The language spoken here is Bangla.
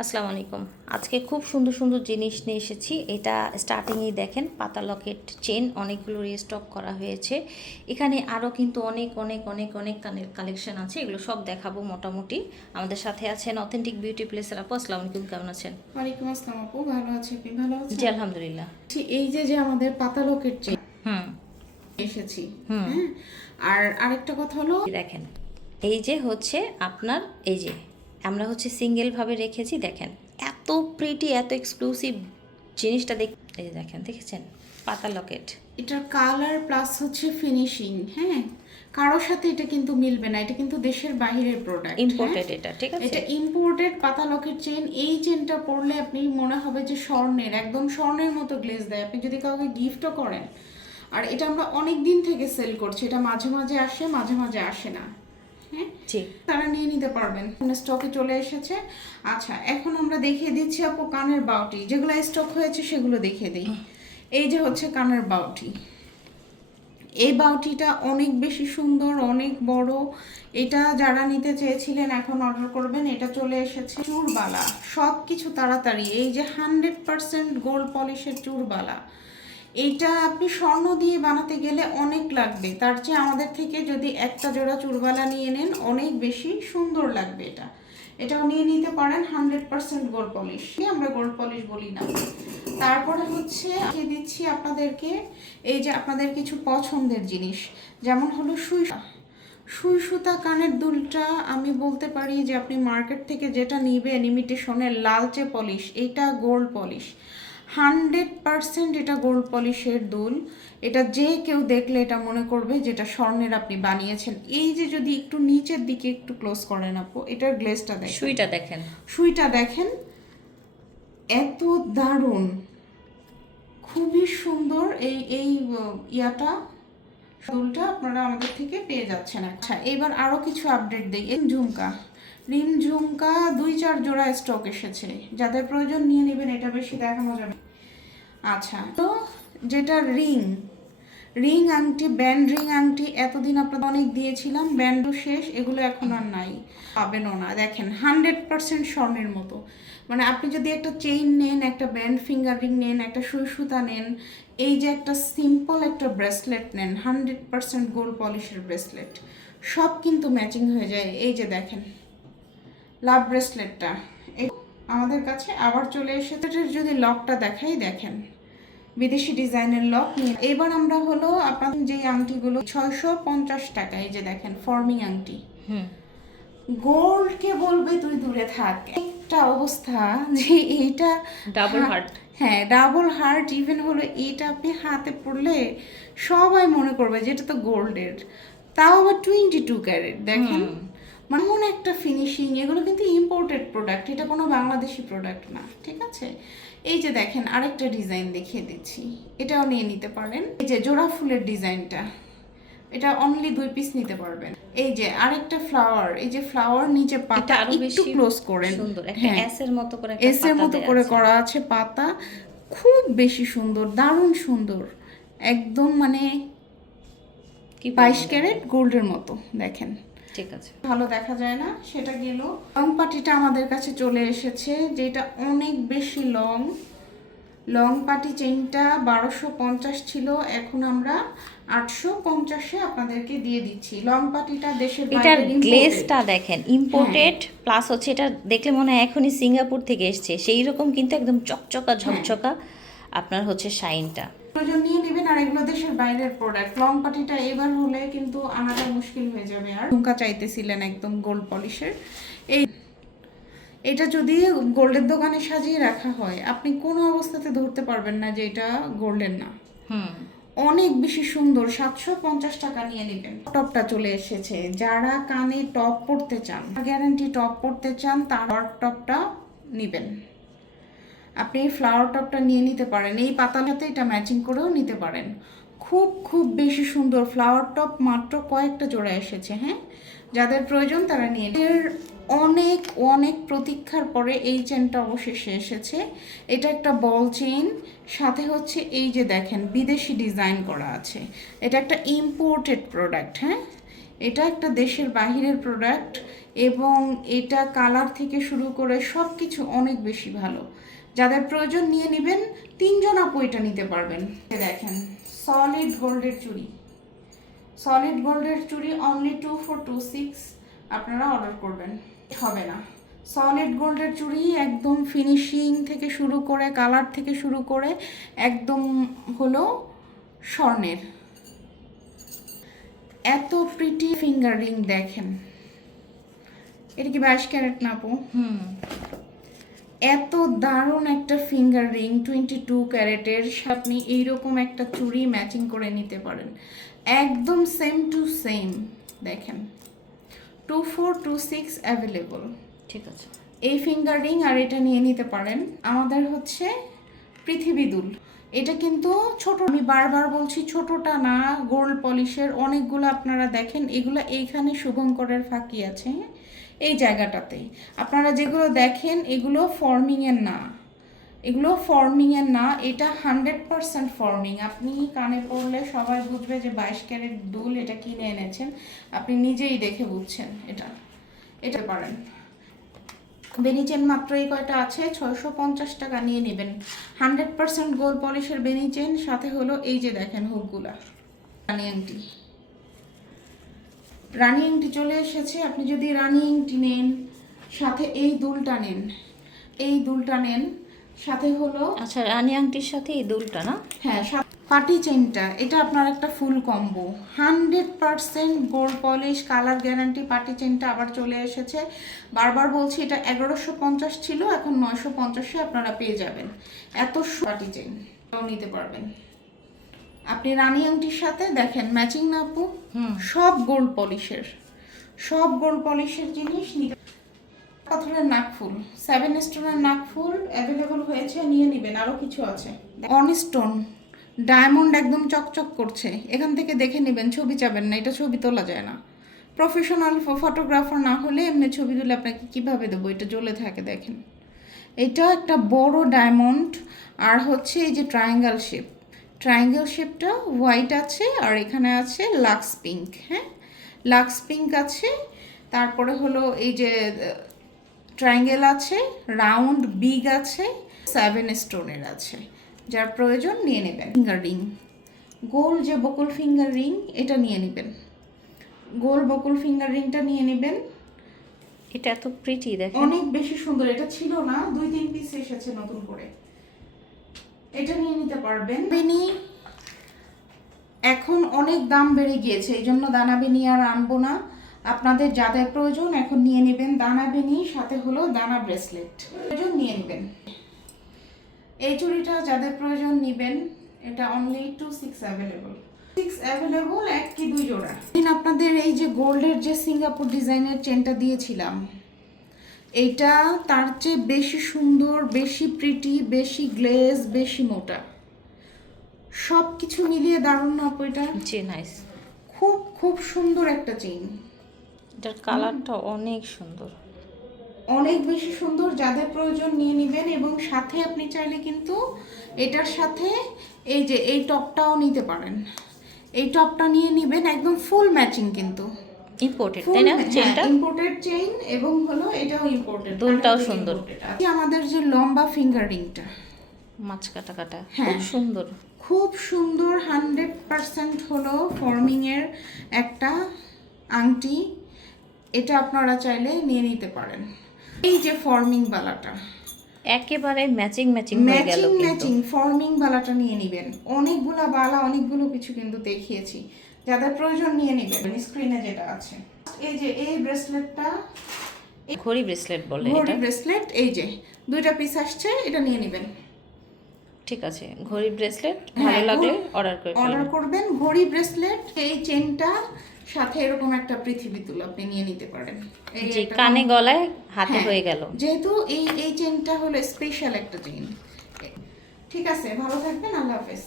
আসসালামু আলাইকুম। আজকে খুব সুন্দর সুন্দর জিনিস নিয়ে এসেছি। এটা স্টার্টিংয়েই দেখেন পাতা লকেট চেন অনেকগুলো রিস্টক করা হয়েছে। এখানে আরও কিন্তু অনেক অনেক অনেক অনেক কালেকশন আছে, এগুলো সব দেখাবো মোটামুটি। আমাদের সাথে আছেন অথেন্টিক বিউটি প্লেসের আপু। আসসালামু আলাইকুম, কেমন আছেন? ওয়ালাইকুম আসসালাম আপু, ভালো আছি। আপনি ভালো জি আছেন? আলহামদুলিল্লাহ। ঠিক এই যে যে আমাদের পাতা লোকের চেন হুম এসেছি। হুম। হ্যাঁ, আর আরেকটা কথা হলো দেখেন, এই যে হচ্ছে আপনার, এই যে আমরা হচ্ছে সিঙ্গেলভাবে রেখেছি। দেখেন এত প্রিটি, এত এক্সক্লুসিভ জিনিসটা এই যে দেখেন, দেখেছেন পাতা লকেট। এটার কালার প্লাস হচ্ছে ফিনিশিং। হ্যাঁ, কারোর সাথে এটা কিন্তু মিলবে না, এটা কিন্তু দেশের বাইরের প্রোডাক্ট। ইম্পোর্টেড এটা, ঠিক আছে? এটা ইম্পোর্টেড পাতা লকের চেন। এই চেনটা পরলে আপনি মনে হবে যে স্বর্ণের, একদম স্বর্ণের মতো গ্লেজ দেয়। আপনি যদি কাউকে গিফটও করেন, আর এটা আমরা অনেক দিন থেকে সেল করছি। এটা মাঝে মাঝে আসে, মাঝে মাঝে আসে না। হ্যাঁ, জি। তারা নিয়ে নিতে পারবেন, স্টকে চলে এসেছে। আচ্ছা, এখন আমরা দেখিয়ে দিচ্ছি আপু কানের বাউটি, যেগুলো স্টক হয়েছে সেগুলো দেখিয়ে দিই। এই যে হচ্ছে কানের বাউটি। এই বাউটিটা অনেক বেশি সুন্দর, অনেক বড়। এটা যারা নিতে চেয়েছিলেন এখন অর্ডার করবেন। এটা চলে এসেছে চুরবালা, সব কিছু তাড়াতাড়ি। এই যে 100% গোল্ড পলিশের চুরবালা, এইটা আপনি স্বর্ণ দিয়ে বানাতে গেলে অনেক লাগবে। তার চেয়ে আমাদের থেকে যদি একটা জোড়া চুরবালা নিয়ে নেন, অনেক বেশি সুন্দর লাগবে। এটাও নিয়ে নিতে পারেন। 100% গোল্ড পলিশ, আমরা গোল্ড পলিশ বলি না। তারপরে হচ্ছে দেখিয়ে দিচ্ছি আপনাদেরকে এই যে আপনাদের কিছু পছন্দের জিনিস, যেমন হলো সুই সুতা কানের দুলটা। আমি বলতে পারি যে আপনি মার্কেট থেকে যেটা নিবেন ইমিটেশনের লালচে পলিশ, এটা গোল্ড পলিশ। 100% এটা গোল্ড পলিশের দুল। এটা যে কেউ দেখলে এটা মনে করবে যেটা স্বর্ণের আপনি বানিয়েছেন। এই যে যদি একটু নিচের দিকে একটু ক্লোজ করেন আপু, এটার গ্লেজটা দেখেন, সুইটা দেখেন, সুইটা দেখেন, এত দারুণ, খুবই সুন্দর। এই এই ইয়াটা, দুলটা আপনারা আমাদের থেকে পেয়ে যাচ্ছেন। আচ্ছা, এবার আরও কিছু আপডেট দিই। রিম ঝুমকা 2-4 জোড়া স্টক এসেছে, যাদের প্রয়োজন নিয়ে নেবেন, এটা বেশি দেখানো যাবে। আচ্ছা, তো যেটা রিং রিং আংটি, ব্যান্ড রিং আংটি এতদিন আপনাদের অনেক দিয়েছিলাম, ব্যান্ডও শেষ, এগুলো এখন আর নাই, পাবেনও না। দেখেন 100% স্বর্ণের মতো। মানে আপনি যদি একটা চেইন নেন, একটা ব্যান্ড ফিঙ্গার রিং নেন, একটা সুই সুতা নেন, এই যে একটা সিম্পল একটা ব্রেসলেট নেন, 100% গোল্ড পলিশের ব্রেসলেট, সব কিন্তু ম্যাচিং হয়ে যায়। এই যে দেখেন লাভ ব্রেসলেটটা আমাদের কাছে আবার চলে এসেছে। যদি লকটা দেখাই, দেখেন বিদেশি ডিজাইনের লক নিয়ে। এবার আমরা হলো আপনাদের যে আংটিগুলো 650 টাকা, এই যে দেখেন ফর্মিং আংটি। গোল্ডকে বলবে তুই দূরে থাক, একটা অবস্থা যে এইটা ডাবল হার্ট। হ্যাঁ, ডাবল হার্ট। ইভেন হলো এইটা আপনি হাতে পড়লে সবাই মনে করবে যে এটা তো গোল্ডের, তাও আবার 22 ক্যারেট। দেখেন মানে মনে একটা ফিনিশিং। এগুলো কিন্তু ইম্পোর্টেড প্রোডাক্ট, এটা কোনো বাংলাদেশি প্রোডাক্ট না, ঠিক আছে? এই যে দেখেন আরেকটা ডিজাইন দেখিয়ে দিচ্ছি, এটাও নিয়ে নিতে পারেন। এই যে জোড়া ফুলের ডিজাইনটা, এটা অনলি 2 পিস নিতে পারবেন। এই যে আরেকটা ফ্লাওয়ার, এই যে ফ্লাওয়ার নিচে পাতা একটু ক্লোজ করেন, সুন্দর একটা হ্যাঁ এস এর মতো করে, এস এর মতো করে করা আছে পাতা, খুব বেশি সুন্দর, দারুণ সুন্দর, একদম মানে কি 22 ক্যারেট গোল্ডের মতো। দেখেন ঠিক আছে, ভালো দেখা যায় না? সেটা গেল। লং পাটিটা আমাদের কাছে চলে এসেছে, যেটা অনেক বেশি লং। লং পাটি চেইনটা 1250 ছিল, এখন আমরা 850-এ আপনাদেরকে দিয়ে দিচ্ছি। লং পাটিটা দেশের এটার বাইরে গ্লেজটা দেখেন, ইম্পোর্টেড প্লাস হচ্ছে এটা দেখলে মনে হয় এখনই সিঙ্গাপুর থেকে এসছে সেই রকম, কিন্তু একদম চকচকা ঝকঝকা আপনার হচ্ছে শাইনটা। প্রয়োজন নিয়ে নেবেন। আর এগুলো দেশের বাইরের প্রোডাক্ট। লং পাটিটা এবার হলে কিন্তু আনাটা মুশকিল হয়ে যাবে। আর ঝুমকা চাইতেছিলেন একদম গোল্ড পলিশের, এই এটা যদি গোল্ডের দোকানে সাজিয়ে রাখা হয়, আপনি কোনো অবস্থাতে ধরতে পারবেন না যে এটা গোল্ডের না। অনেক বেশি সুন্দর। 750 টাকা নিয়ে নেবেন। টপটা চলে এসেছে, যারা কানে টপ পরতে চান, গ্যারান্টি টপ পরতে চান, তার টপটা নেবেন। আপনি ফ্লাওয়ার টপটা নিয়ে নিতে পারেন, এই পাতার সাথে এটা ম্যাচিং করেও নিতে পারেন। খুব খুব বেশি সুন্দর ফ্লাওয়ার টপ, মাত্র কয়েকটা জোড়া এসেছে। হ্যাঁ, যাদের প্রয়োজন তারা নিয়ে। এর অনেক অনেক প্রতীক্ষার পরে এই চেনটা অবশেষে এসেছে। এটা একটা বল চেইন, সাথে হচ্ছে এই যে দেখেন বিদেশি ডিজাইন করা আছে। এটা একটা ইম্পোর্টেড প্রোডাক্ট। হ্যাঁ, এটা একটা দেশের বাহিরের প্রোডাক্ট। এবং এটা কালার থেকে শুরু করে সব কিছু অনেক বেশি ভালো। যাদের প্রয়োজন নিয়ে নেবেন, 3 জন আপু এটা নিতে পারবেন। দেখেন সলিড গোল্ডের চুড়ি, সলিড গোল্ডের চুড়ি অনলি 2426 আপনারা অর্ডার করবেন, হবে না। সলিড গোল্ডের চুড়ি একদম ফিনিশিং থেকে শুরু করে কালার থেকে শুরু করে একদম হলো স্বর্ণের। এত প্রিটি ফিঙ্গার রিং দেখেন, এটা কি 22 ক্যারেট না আপু? এত দারুণ একটা ফিঙ্গার রিং 22 ক্যারেটের, আপনি এইরকম একটা চুড়ি ম্যাচিং করে নিতে পারেন, একদম সেম টু সেম। দেখেন 2426 অ্যাভেলেবল। ঠিক আছে, এই ফিঙ্গার রিং আর এটা নিয়ে নিতে পারেন। আমাদের হচ্ছে পৃথিবী দুল, এটা কিন্তু ছোট, আমি বারবার বলছি ছোটটা না, গোল্ড পলিশের অনেকগুলো আপনারা দেখেন, এগুলো এইখানে শুভঙ্করের ফাঁকি আছে, এই জায়গাটাতে আপনারা যেগুলো দেখেন এগুলো ফর্মিংয়ের না, এগুলো ফর্মিংয়ের না, এটা 100% ফর্মিং। আপনি কানে পড়লে সবাই বুঝবে যে 22 ক্যারেট দুল এটা কিনে এনেছেন, আপনি নিজেই দেখে বুঝছেন। এটা পারেন। বেনি চেন মাত্র এই কয়টা আছে, 650 টাকা নিয়ে নেবেন। 100% গোল্ড পলিশের বেনি চেন, সাথে হলো এই যে দেখেন হুকগুলা, রানী আংটি। রানী আংটি চলে এসেছে। আপনি যদি রানী আংটি নেন, সাথে এই দুলটা নেন, এই দুলটা নেন, সাথে হলো আচ্ছা রানী আংটির সাথে এই দুলটা না? হ্যাঁ, পার্টি চেনটা, এটা আপনার একটা ফুল combo, 100% gold polish, colour guarantee. Party চেনটা আবার চলে এসেছে, বারবার বলছি এটা 1150 ছিল, এখন 950-এ আপনারা পেয়ে যাবেন। এত পার্টি চেন নিতে পারবেন আপনি রানী আংটির সাথে। দেখেন ম্যাচিং না আপু? সব গোল্ড পলিশের, সব গোল্ড পলিশের জিনিস নিতে। পাথরের নাকফুল, 7 স্টোনের নাকফুল অ্যাভেলেবল হয়েছে, নিয়ে নেবেন। আরও কিছু আছে, অন স্টোন ডায়মন্ড একদম চকচক করছে, এখান থেকে দেখে নেবেন, ছবি চাবেন না, এটা ছবি তোলা যায় না। প্রফেশনাল ফটোগ্রাফার না হলে এমনি ছবি তুলে আপনাকে কীভাবে দেবো, এটা জ্বলে থাকে। দেখেন এটা একটা বড় ডায়মন্ড, আর হচ্ছে এই যে ট্রায়াঙ্গেল শেপ, ট্রায়াঙ্গেল শেপটা হোয়াইট আছে, আর এখানে আছে লাক্স পিঙ্ক। হ্যাঁ, লাক্স পিঙ্ক আছে, তারপরে হলো এই যে ট্রায়াঙ্গেল আছে, রাউন্ড বিগ আছে, 7 স্টোনের আছে। যার প্রয়োজন নিয়ে নেবেন। ফিঙ্গার রিং, গোল যে বকুল ফিঙ্গার রিং, এটা নিয়ে নেবেন, গোল বকুল ফিঙ্গার রিংটা নিয়ে নেবেন। এটা এত প্রিটি দেখেন, অনেক বেশি সুন্দর। এটা ছিল না, 2-3 পিস এসেছে নতুন করে, এটা নিয়ে নিতে পারবেন। বেনি এখন অনেক দাম বেড়ে গিয়েছে, এই জন্য দানা বেনি আর আনবো না। আপনাদের যাদের প্রয়োজন এখন নিয়ে নেবেন দানা বেনি, সাথে হলো দানা ব্রেসলেট প্রয়োজন নিয়ে নেবেন। এই চুড়িটা যাদের প্রয়োজন নেবেন, এটা অনলি 26 অ্যাভেলেবল, 6 অ্যাভেলেবল, 1 কি 2 জোড়া। আপনাদের এই যে গোল্ডের যে সিঙ্গাপুর ডিজাইনের চেনটা দিয়েছিলাম, এইটা তার চেয়ে বেশি সুন্দর, বেশি প্রিটি, বেশি গ্লেজ, বেশি মোটা, সব কিছু মিলিয়ে দারুণ না আপু? এটা জি নাইস, খুব খুব সুন্দর একটা চেইন। এটার কালারটা অনেক সুন্দর, অনেক বেশি সুন্দর। যাদের প্রয়োজন নিয়ে নেবেন, এবং সাথে আপনি চাইলে কিন্তু এটার সাথে এই যে এই টপটাও নিতে পারেন, এই টপটা নিয়ে নেবেন, একদম ফুল ম্যাচিং কিন্তু। ইম্পোর্টেড তাই না চেনটা? ইম্পোর্টেড চেইন, এবং হলো এটাও ইম্পোর্টেড, দুলটাও সুন্দর। আমাদের যে লম্বা ফিঙ্গার রিংটা, মাছ কাটা কাটা, হ্যাঁ, খুব সুন্দর, খুব সুন্দর, 100% হলো ফর্মিংয়ের একটা আংটি। এটা আপনারা চাইলে নিয়ে নিতে পারেন। এই যে ফর্মিং বালাটা, একেবারে ম্যাচিং ম্যাচিং হয়ে গেল কিন্তু। ম্যাচিং ফর্মিং বালাটা নিয়ে নেবেন। অনেকগুলো বালা, অনেকগুলো কিছু কিন্তু দেখিয়েছি, যাদের প্রয়োজন নিয়ে নেবেন। স্ক্রিনে যেটা আছে, এই যে এই ব্রেসলেটটা, ঘড়ি ব্রেসলেট বলে ঘড়ি এটা, ব্রেসলেট, এই যে 2টা পিস আসছে, এটা নিয়ে নেবেন। ঠিক আছে, ঘড়ি ব্রেসলেট ভালো লাগলে অর্ডার করে অর্ডার ফেলবেন। করবেন। ঘড়ি ব্রেসলেট, এই চেনটা, সাথে এরকম একটা পৃথিবী তুল আপনি নিয়ে নিতে পারেন। এই জি, একটা কানে গলায় হাতে হ্যাঁ, হয়ে গেল। যেহেতু এই চেনটা হলো স্পেশাল একটা চেন। ঠিক আছে, ভালো থাকবেন, আল্লাহ হাফেজ।